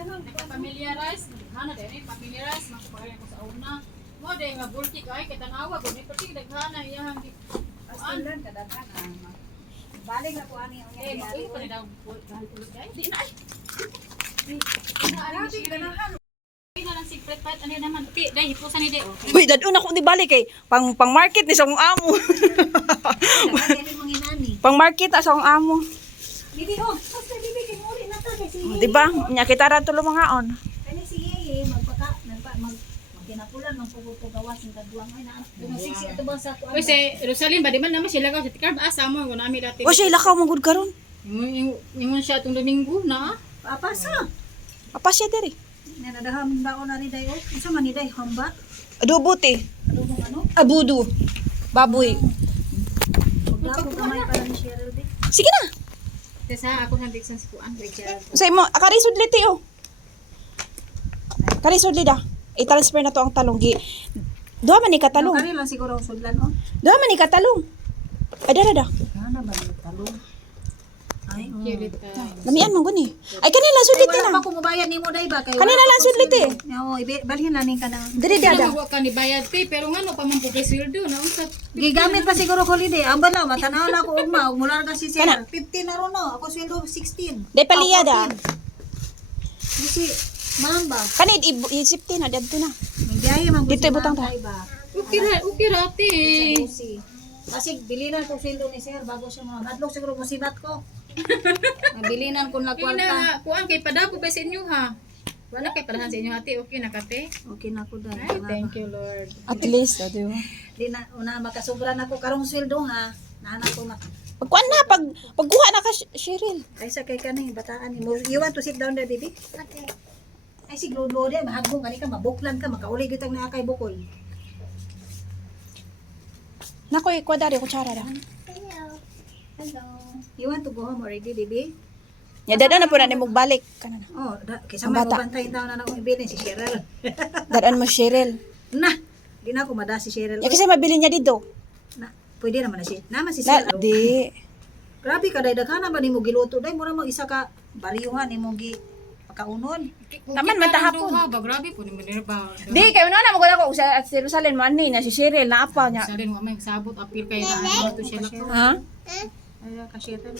Familiarize, hana din familiarize makapagayon ko sa una. Mo day nga bulky kay kitanawa gud ni pati daghana iyang di. Astulan kadaghan. Balik ako ani ang Ay, ko ni daw dahil tulog kay. Di na ay. Ina lang secret part ano naman. Okay, day hipusan ni day. Okay. Uy, dadun ako ni balik kay pang market ni sa akong amo. Pang market sa akong amo. Bibi oh, basta bibi kay uli na to kasi. Di ba? Nya kita ra tulo mangaon. Kani si Yeye magkinapulan ng puguto gawas ng kaduang ay na. Siksi ato ba sa kuan. Uy, si Rosalyn ba di man naman sila ka sa tikar ba asa mo nami dati. O siya lakaw man gud karon. Ingon siya atong Domingo na. Papasa. Apa siya diri? Nanadaham baon na ni day oh. Unsa man ni day hamba? Adobo te. Ano mo ano? Abudu. Baboy. Pagdako gamay pala ni Cheryl di. Sige na. Sa ako sa Dixon si Kuan Richard. Say mo, akari sudli te oh. Kari sudli da. I-transfer na to ang talong gi. Duha man ni katalong. Kari lang siguro ang sudlan oh. Duha man ni katalong. Ay dara da. Ana ba ni talong? Ay, Lamian man guni. Ay kanila sudli te wala na. pa ko mabayad nimo day ba kay. Kanina lang sudlit eh. Oo, balhin na ning kanang. Diri da. Wa ka ni bayad ti pero ngano pa man po kay sweldo na unsa. Gigamit pa siguro holiday. Ang balaw matanaw na ako ugma, mula na si Sir. 15 na ron no. Ako sweldo 16. Day paliya da. Kasi mamba. Kanid i-sipti na dadto na. Biyahe man Dito ibutang ta. Okay ra ti. Kasi bilinan ko sweldo ni Sir bago siya mga adlok siguro musibat ko. Bilinan ko na Kina kwarta. kuan kay padako pa sa inyo ha. Wala kay padahan sa inyo ate okay na kate. Okay na ko dai. Ay, thank you Lord. At least ado. Di na una makasubra na ko karong sweldo ha. Nana ko na. Pagkuan na pagkuha na ka Cheryl. Kaysa kay kanang bataan ni mo. You want to sit down there, baby? Okay. Ay si Glodo de mahagong kani ka mabuklan ka makauli gyud na kay bukol. Nakoy kwadari kutsara da. Hello. You want to go home already, baby? Nya dada na po na nimog balik kanana. Oh, kaysa Ang may bata. mabantayin daw na akong ibilin si Cheryl. Dadaan mo Cheryl. Na, di na ako mada si Cheryl. Ya kasi mabili niya dito. Na, pwede naman na siya. Naman si Da, Cheryl. di. Grabe ka, day daghana ba nimo giluto? Day mura mo isa ka bariyuhan nimo gi pakaunon. Taman man tahapon. Ba grabe po ni mo ba. Di kay una na magala ko sa si Rosalyn mani na si Cheryl na apa niya. Sa din wa may sabot apil kay na ano to siya lang. Ha? Ay ka Cheryl.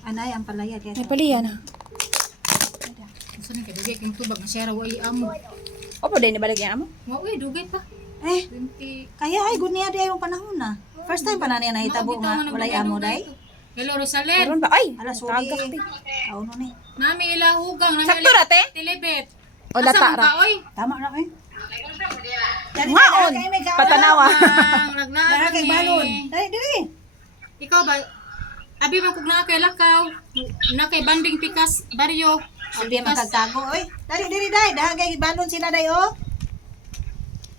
Anay ang palaya kaya. Ay paliya na. Usa ni kay dugay kay tubag na siya ra wa amo. Opo din ni balik yan amo. Wa uy dugay pa. Eh, 20. kaya ay good niya di ayong panahon na. First time pa na niya nahitabo nga walay amo day. Hello Rosalyn. Karon ba ay? Ala sorry. Tagak ti. Kauno ni. Nami ilahugang nami. Sakto ra te? Tilibet. O data ra. Oy. Tama ra kay. Ngaon. Patanawa. Naglaan Dara kay balon. Dai dili. Ikaw ba? Abi man kog naa kay lakaw. Na kay banding pikas baryo. Hindi makagtago oy. Dali dili day, dahan kay balon sila day oh.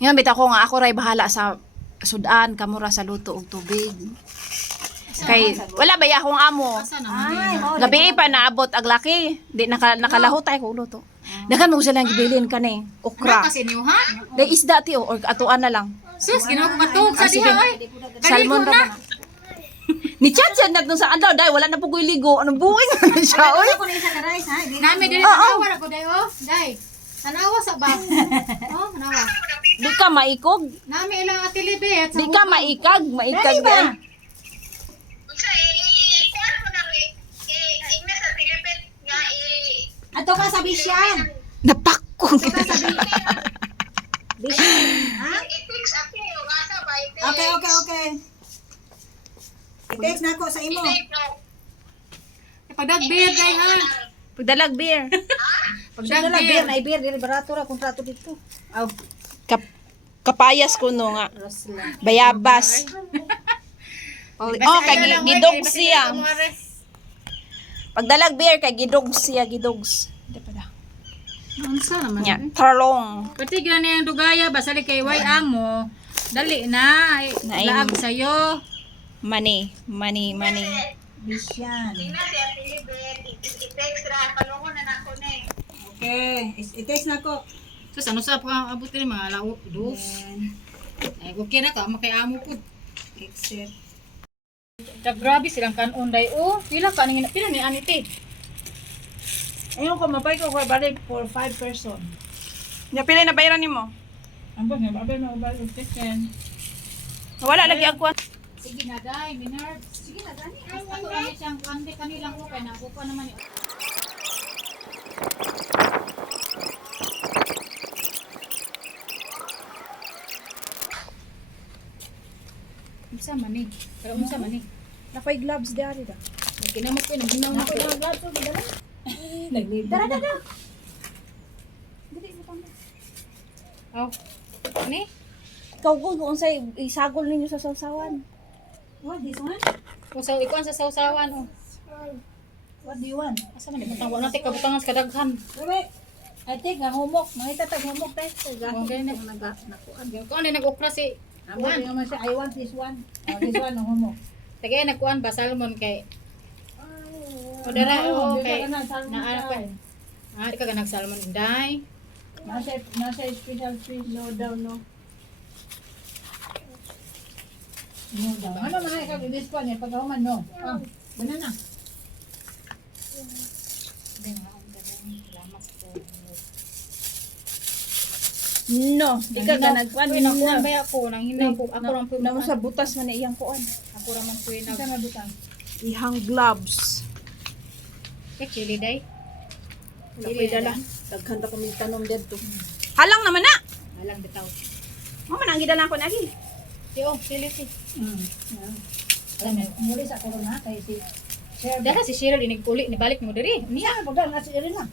Yan bitaw ko nga ako ray bahala sa sudan kamura sa luto og tubig. Kay wala ba ya akong amo. Asa naman Ay, yun? mao. Gabi pa naabot ag laki. Di nakalahot tay ko luto. Dakan mo silang gibilin kani Wala okra. kasi niyo ha? Day isda ti or atuan na lang. Sus, ginawa ko matug sa sige. diha ay. Salmon Kaligo ra na. ba? Ni chat chat nagdun sa adlaw day wala na pugoy ligo. Anong buwing na siya oy. Ako na isa ka rice ha. Nami dili tanawa ra ko day oh. Day. Tanawa sa ba? Oh, tanawa. Di ka maikog. Nami ilang atilibet. Di ka maikag day. Ato ka sa Bisyan. Napakong. Bisyan. Ha? Okay, okay, okay. I-text na ako sa imo. Pagdagbir day ha. Pagdalag beer. Sino na beer na beer dili barato ra kontrato dito. Aw, Kapayas ko no nga. Rosla. Bayabas. Oh, kay gidog siya. Pagdalag beer kay gidog siya gidogs. Di pa da. Unsa naman? Nya, tarlong. Pati gani ang dugaya basali kay way amo. Dali na. Naim. Laag sayo. Money. Bisyan. Okay, i-text na ako. Sus ano sa pa abutin mga lao dos. Ay okay na ka makay amo pud. Accept. Grabe silang kanon day oh. Pila ka pila ni anite. Ayun ko, mapay ko balik for 5 person. Nya pila na bayaran nimo? Ambos nga, babay mo balik chicken. Wala lagi ang kuan. Sige na, day, Minard. Sige na, gani. Ako lang siyang kande kanilang ko, kaya naku pa naman. Unsa man ni? Pero unsa man ni? Napay gloves di ari da. Ginamot ko, naginaw na ko. Naglibot Dara, na. dara. Dili mo pa. Oh. Ni? Ikaw ko unsay isagol ninyo sa sawsawan. What, this one? Usaw ikuan sa sawsawan oh. What do you want? Asa man ni wala natin kabutangan sa kadaghan. Wait, I think nga humok. Mga itatag humok tayo. Okay na. Nakuan. Kung ano nag-okra si Amo naman siya, I want this one. Oh, this one, ang humok. tagay nagkuan ba salmon kay o dara o kay na salmon naara pa. Ah, di ka nag-salmon inday. Nasa special fish, no daw, no. No daw. Ano man ikaw, this one, eh, pag-ahuman, no. Banana. Salamat po. No, di ka Nanginaw- nagkuan Uy, nakuan ba ako? Nang hinay ko. Ako lang po. Namo sa butas man na iyang kuan. Ako raman po yung Isa na butang. Ihang gloves. chili day. Napay dala. Daghanda ko mi tanom didto. Halang naman na. Alang bitaw. Mo man ang gidala ko nagi. Si oh, chili si. Muli sa corona, kay si Sir. Dara si Cheryl iniguli ni balik mo diri. Niya. Pagdang nasa irin na.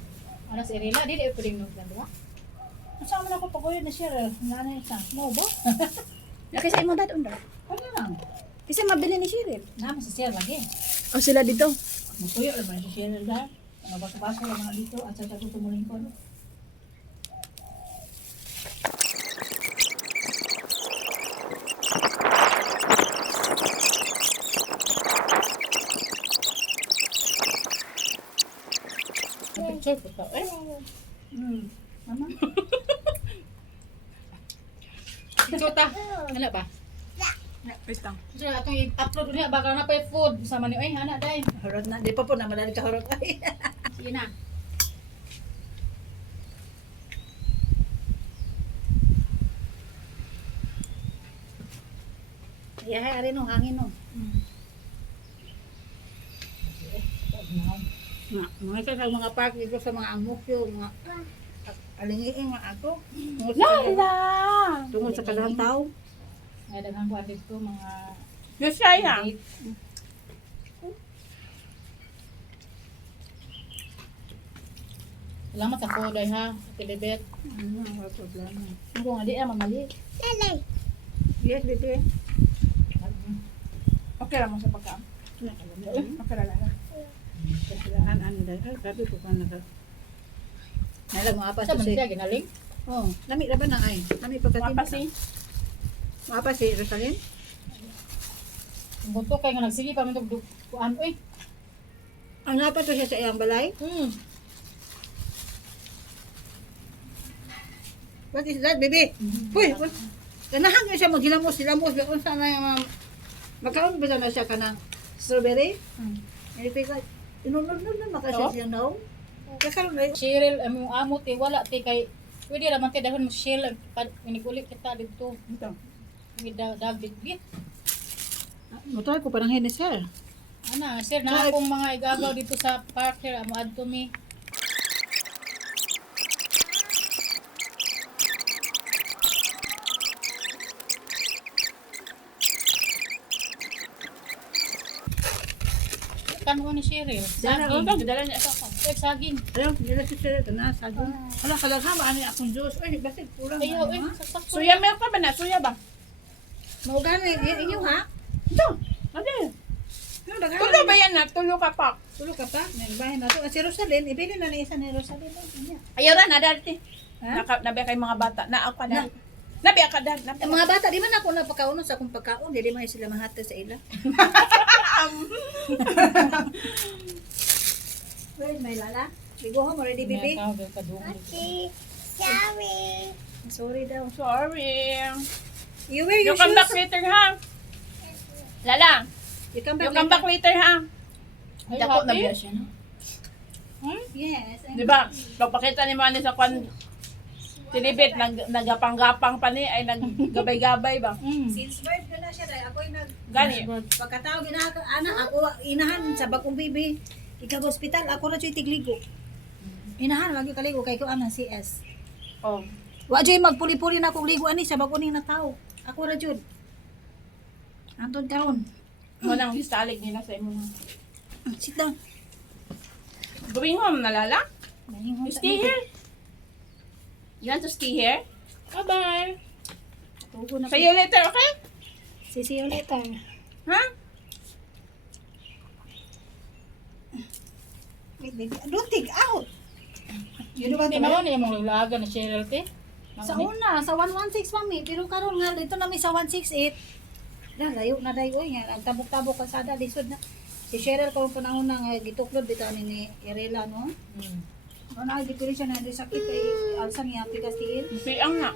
Ana si Irela di di pwedeng nagdala. Masa man ako paguyod na Sir. Nanay isa. No ba? Na kasi imo dad under. Ano lang? Kasi mabili ni Cheryl. Naman si Sir lagi. O sila dito. Mutuyo lang ba si Sir da? Mga baso-baso lang mga dito at sa ko tumuling ko. Picture po ta. Eh. Mama. Picture ta. Wala ba? Wait lang. So atong i-upload niya baka na pa food sama ni ay ana day. Harot na. Di pa po na madali ka harot ay. Sige na. Ay, ari no, hangin no. Mga isa sa mga park dito sa mga amokyo, mga alingiin nga ato. Lala. Tungod sa kadang tao. Ay daghang kuan dito mga Yes, saya. date. Salamat sa food ay ha. Pilibet. Wala problema. Ako nga di ah mamali. Yes, baby. Okay lang mo sa pagkaam. Okay lang. Kailangan ano dahil. Sabi ko pa naka. Nalang mo apa Sa man si. siya ginaling. Oh, lami ra ba na ay? Lami pagkatin. Mapasi. Mapa si Rosalyn? Ang buto kay nga nagsige pa man tog kuan oy. Ano pa to siya sa iyang balay? What is that, baby? Uy, ganahan niya siya maghilamos, hilamos. Kung saan na yung magkaroon ba na siya ka ng strawberry? Hindi pa inunod-nod na makasya siya daw. Kakaroon na yun. Cheryl among amot eh wala ti kay pwede ra man ti dahon mo Cheryl inigulit kita dito. Ito. David bit. Motor ko parang hinis sir. Ana, sir na akong mga igagaw dito sa parker amo adto mi. Kanuha ni Cheryl. Saging. Dala niya sa ako. Saging. Ayun, nila si sir. Ito na, sabi. Wala, kalaghama, ano yung akong Diyos. Ay, basit, kulang. Ayaw ano, eh. ha? Saksak Suya milk pa ba na? Suya ba? Maugan, inyo ha? Ito. Ano? Tulo ba yan na? Tulo ka pa. Tulo ka pa? Nagbahin na ito. Si Rosalyn, ibili na isa ni Rosalyn. Ayaw ra na dati. Ha? Nabi kay mga bata. Na ako na. Nabi ka dad. Ang mga bata, di man ako napakauno sa akong pagkaon. Di man sila mahati sa ila. Wait, may lala. We go home already, baby. Sorry daw. Sorry. You wear You your come back shoes. later ha. Lala. You come back You come back later. later ha. Ay, Dako na happy? biya siya no. Yes. Di ba? Pagpakita ni Manny sa kwan, Tilibit, nagapang-gapang pa ni, ay naggabay-gabay ba? Since birth na siya dahil ako'y Gani. pagkatao ana ako inahan sa bakong bibi ikaw hospital ako ra joy tigligo. Inahan wag yung kaligo kay ko ana CS. Oh. Wa joy magpuli-puli na akong ligo ani sa bakong ning natawo. Ako ra jud. Anton karon. Mo nang listalig nila sa imo. Sit down. Going home, nalala? Mahingon You stay here? You want to stay here? Bye-bye. Tugo na. See you later, okay? See you later. Ha? Wait, baby. Don't take out. You know what? Hindi naman niya mong lulaga na Cheryl, te. Sa una, sa 116 mami, pero karon nga dito namin sa 168. Na layo na dayo nga nagtabok-tabok kasada lisod na. Si Cheryl karon panahon na nga gituklod bitaw ni Irela no. Ano ay dipili siya na di sakit kay alsa niya pikas tiil. Siang na.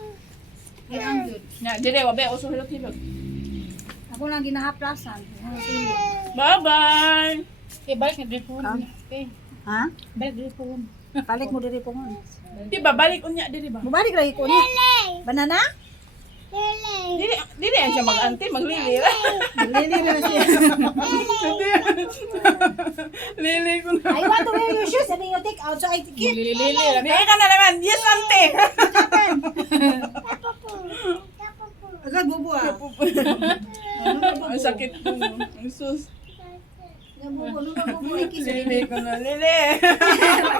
Ay ang good. Na, dire, wabe, uso hilot-hilot. Ako lang ginahaplasan. Bye-bye! Okay, balik na din po. Okay, Ha? balik din po. Balik mo diri po ngon. Di ba, balik unya, dire ba? Mubalik lagi ko ni. Banana? Dire yan siya mag-ante, maglili. Lili na siya. Lili ko na. I want to wear your shoes and then you take out so I take it. Lili-lili. Lili ka na naman. Yes, ante! Agad bubu ah. Ang sakit ko. Ang sus. Bubu, ano ba bubu? Ay kiss. Lili ko na. Lili!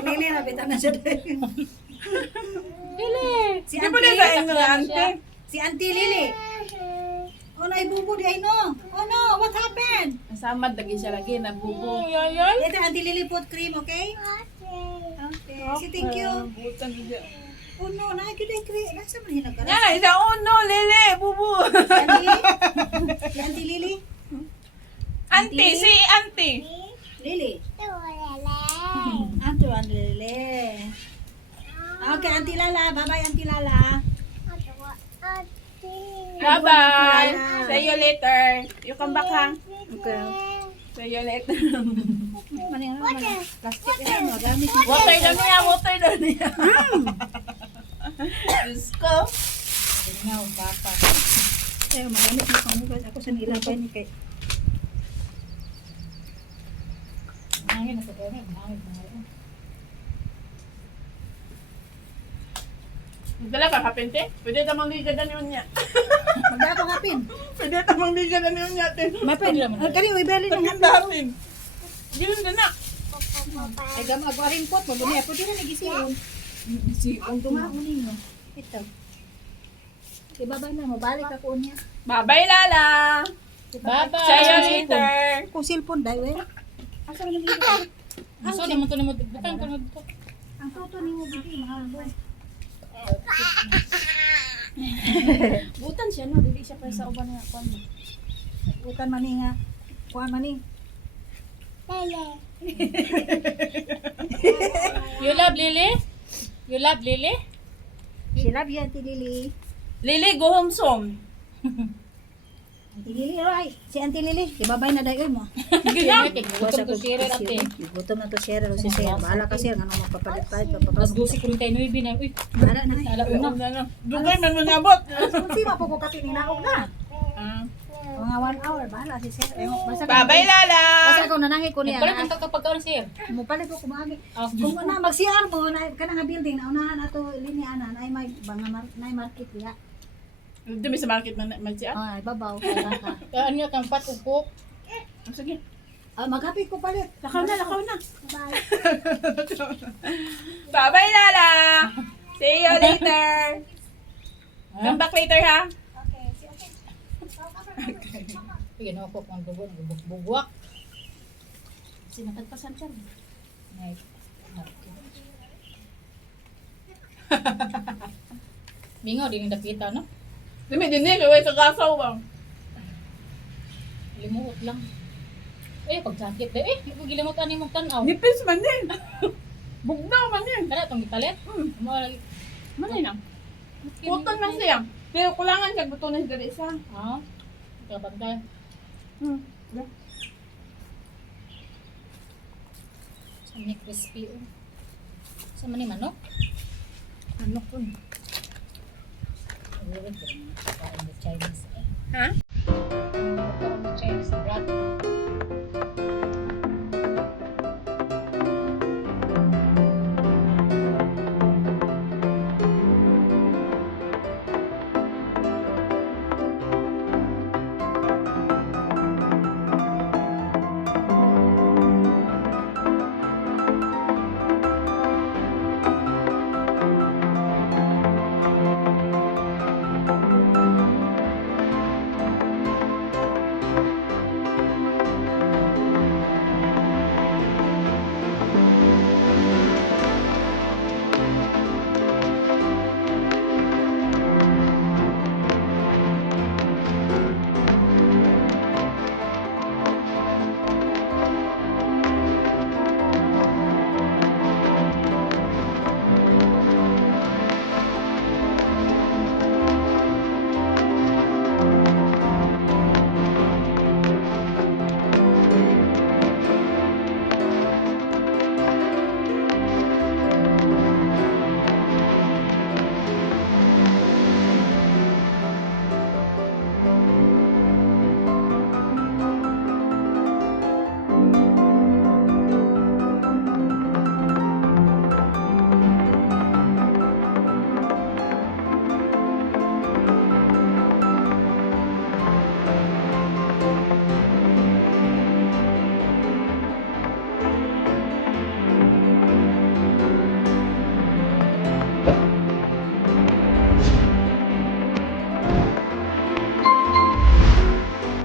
Lili na bitan na siya. Lili. Si Di ba na sa inyo na, ante? Si Auntie Lily. Oh no, ibubo di ay no. Oh no, what happened? Nasamad lagi siya lagi, nabubo. Ito Auntie Lily put cream, okay? Okay. Say thank you. Butan siya. Oh no, nakikita yung cream. Nasa man hinagkaras? Yan na, isa, oh no, Lili, bubo. Si Auntie? Si Auntie Lily? Ante, si ante. Lily? Auntie Lily. Okay, Auntie Lala. Bye-bye, Auntie Lala. Bye-bye. See you later. You come back, ha? Okay. See you later. Mani ano man. Plastic yan, no? Gamit yung Water daw niya, water daw niya. Diyos ko. Ngaw, papa. Ayaw, magamit mo pang ako sa nilabay ni kay. Hangin na sa kanya. Hangin na. Dala ka, kapente? Pwede tamang liga na niya. Magda ako kapin. Pwede tamang liga na niya, te. Mapin. Kani, uy, beli ng Sakit natin. Gilin na na. ay gama ako rin pot mo buni ako di na nagising. Si Ang tumauni mo. Ito. Okay, bye na mo balik ako niya. Bye-bye, Lala. Bye-bye. See you later. Kung cellphone dai we. Asa naman dito? Gusto naman ito naman. Butang ko naman ito. Ang toto ni mo bibi mahal boy. Butan siya, no? Dili siya pa sa uban na kwan. Bukan mani nga. Kuan mani. You love Lily? You love Lily? Si love yan ti Lily. Lili, go home soon. Auntie Lily right. Si Auntie Lily, ibabay na dayoy mo. Ganyan. Gutom to share ate. Gutom na to share si Sir. Bahala ka Sir ano magpapalit-palit Mas papapas. gusi ko rin tayo nuibi na. Uy, Bahala na. alauna. Dugay man mo nabot. Kung sino po ko kapin inaog na. Ah. Mga 1 hour bahala si Sir. Basta Bye-bye, Lala. Basta ko nanangi ko niya. Nagpalit ang pagkapagkaon sir. Mupalit ko kumagi. Ah, Kung na magsiyan mo na kana nga building na unahan ato linya ana ay may banga market ya. Dumi sa market man siya. Ah, ibabaw kaya ka. Kaya niya kang pat ukok. Sige. Ah, maghapit ko palit. Lakaw na, lakaw na. Bye. Bye-bye, Lala. See you later. Come back later, ha? Okay, si okay. Sige, nakukok ang bubuk-bugwak. Sinatagpasan siya. Nice. Mingaw, di nang dapita, no? Dumi din eh, kaway sa kasaw ba? Limuot lang. Eh, pagsakit na eh. Ikaw gilimot ani mong tanaw. Nipis man din. Bugnaw man din. Kada itong ipalit. Mo lagi. Manay na. Puton man siya. Pero kulangan siya, butunan siya isa. Ah. Kabantay. Ini crispy oh. Sama ni manok? Ano ko? Siguro pero mga kain the Chinese eh. Ha? Mga kain the Chinese.